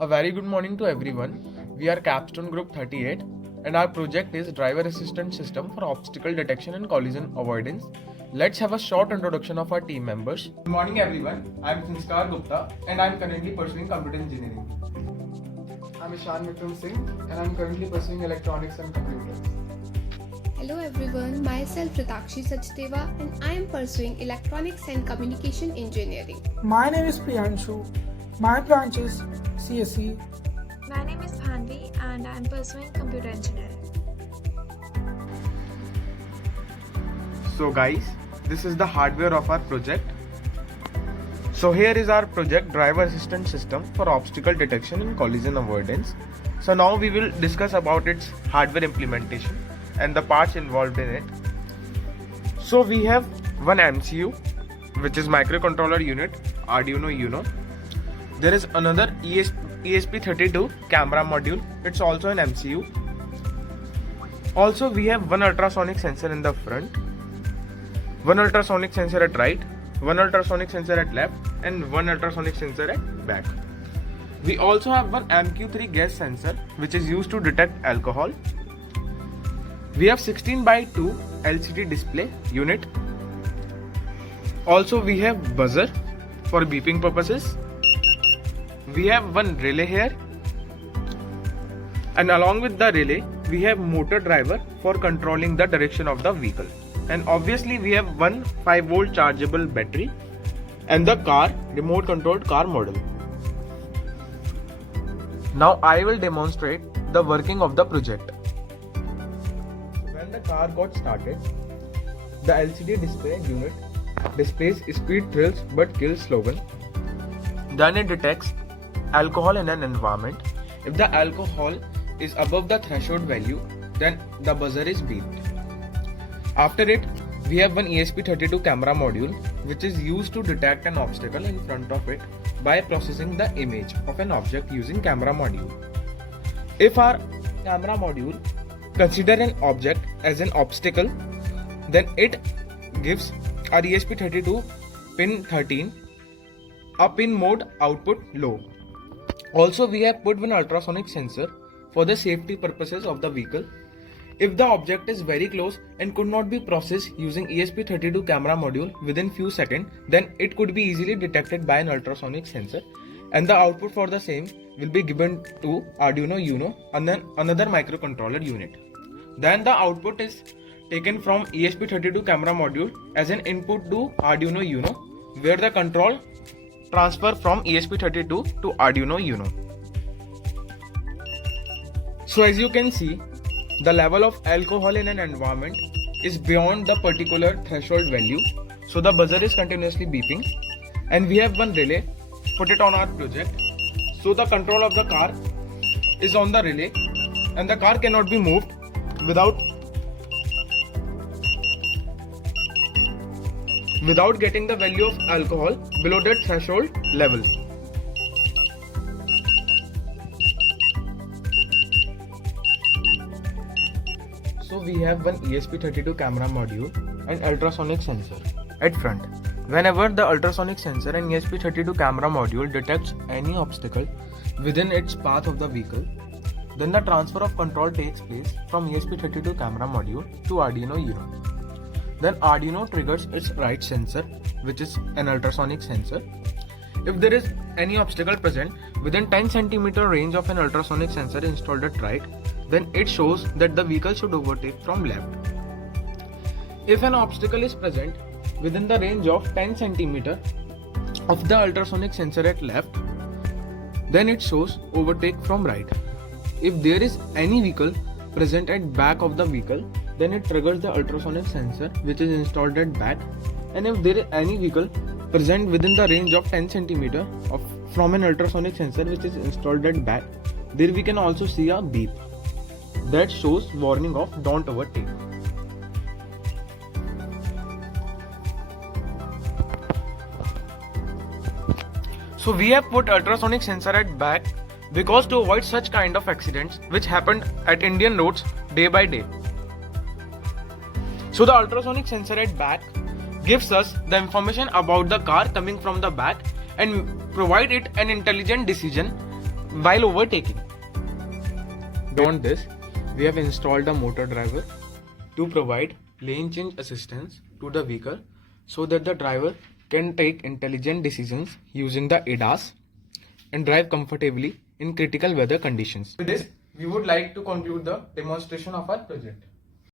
A very good morning to everyone. We are Capstone Group 38 and our project is Driver Assistance System for Obstacle Detection and Collision Avoidance. Let's have a short introduction of our team members. Good morning everyone. I am Sanskar Gupta and I am currently pursuing computer engineering. I'm Ishaan Vikram Singh and I'm currently pursuing electronics and computers. Hello everyone, myself Ritakshi Sachdeva and I am pursuing electronics and communication engineering. My name is Priyanshu. My branch is CSE. My name is Bhanvi and I am pursuing computer engineering. So guys, this is the hardware of our project. So here is our project Driver Assistance System for Obstacle Detection and Collision Avoidance. So now we will discuss about its hardware implementation and the parts involved in it. So we have one MCU, which is microcontroller unit, Arduino Uno. There is another ESP32 camera module, it's also an MCU. Also we have one ultrasonic sensor in the front, one ultrasonic sensor at right, one ultrasonic sensor at left and one ultrasonic sensor at back. We also have one MQ3 gas sensor which is used to detect alcohol. We have 16:2 LCD display unit. Also we have buzzer for beeping purposes. We have one relay here and along with the relay we have motor driver for controlling the direction of the vehicle, and obviously we have one 5-volt chargeable battery and the car remote controlled car model. Now I will demonstrate the working of the project. When the car got started, the LCD display unit displays speed thrills but kills slogan. Then it detects alcohol in an environment. If the alcohol is above the threshold value, then the buzzer is beeped. After it, we have one ESP32 camera module which is used to detect an obstacle in front of it by processing the image of an object using camera module. If our camera module consider an object as an obstacle, then it gives our ESP32 pin 13 a pin mode output low. Also we have put one ultrasonic sensor for the safety purposes of the vehicle. If the object is very close and could not be processed using ESP32 camera module within few seconds, then it could be easily detected by an ultrasonic sensor and the output for the same will be given to Arduino Uno and then another microcontroller unit. Then the output is taken from ESP32 camera module as an input to Arduino Uno, where the control transfer from ESP32 to Arduino Uno. So as you can see, the level of alcohol in an environment is beyond the particular threshold value, so the buzzer is continuously beeping, and we have one relay put it on our project, so the control of the car is on the relay and the car cannot be moved without getting the value of alcohol below that threshold level. So we have one ESP32 camera module and ultrasonic sensor at front. Whenever the ultrasonic sensor and ESP32 camera module detects any obstacle within its path of the vehicle, then the transfer of control takes place from ESP32 camera module to Arduino Uno. Then Arduino triggers its right sensor, which is an ultrasonic sensor. If there is any obstacle present within 10 cm range of an ultrasonic sensor installed at right, then it shows that the vehicle should overtake from left. If an obstacle is present within the range of 10 cm of the ultrasonic sensor at left, then it shows overtake from right. If there is any vehicle present at back of the vehicle, then it triggers the ultrasonic sensor which is installed at back, and if there is any vehicle present within the range of 10 cm from an ultrasonic sensor which is installed at back, there we can also see a beep that shows warning of don't overtake. So we have put ultrasonic sensor at back because to avoid such kind of accidents which happened at Indian roads day by day. So the ultrasonic sensor at back gives us the information about the car coming from the back and provide it an intelligent decision while overtaking. Beyond this, we have installed a motor driver to provide lane change assistance to the vehicle so that the driver can take intelligent decisions using the ADAS and drive comfortably in critical weather conditions. With this, we would like to conclude the demonstration of our project.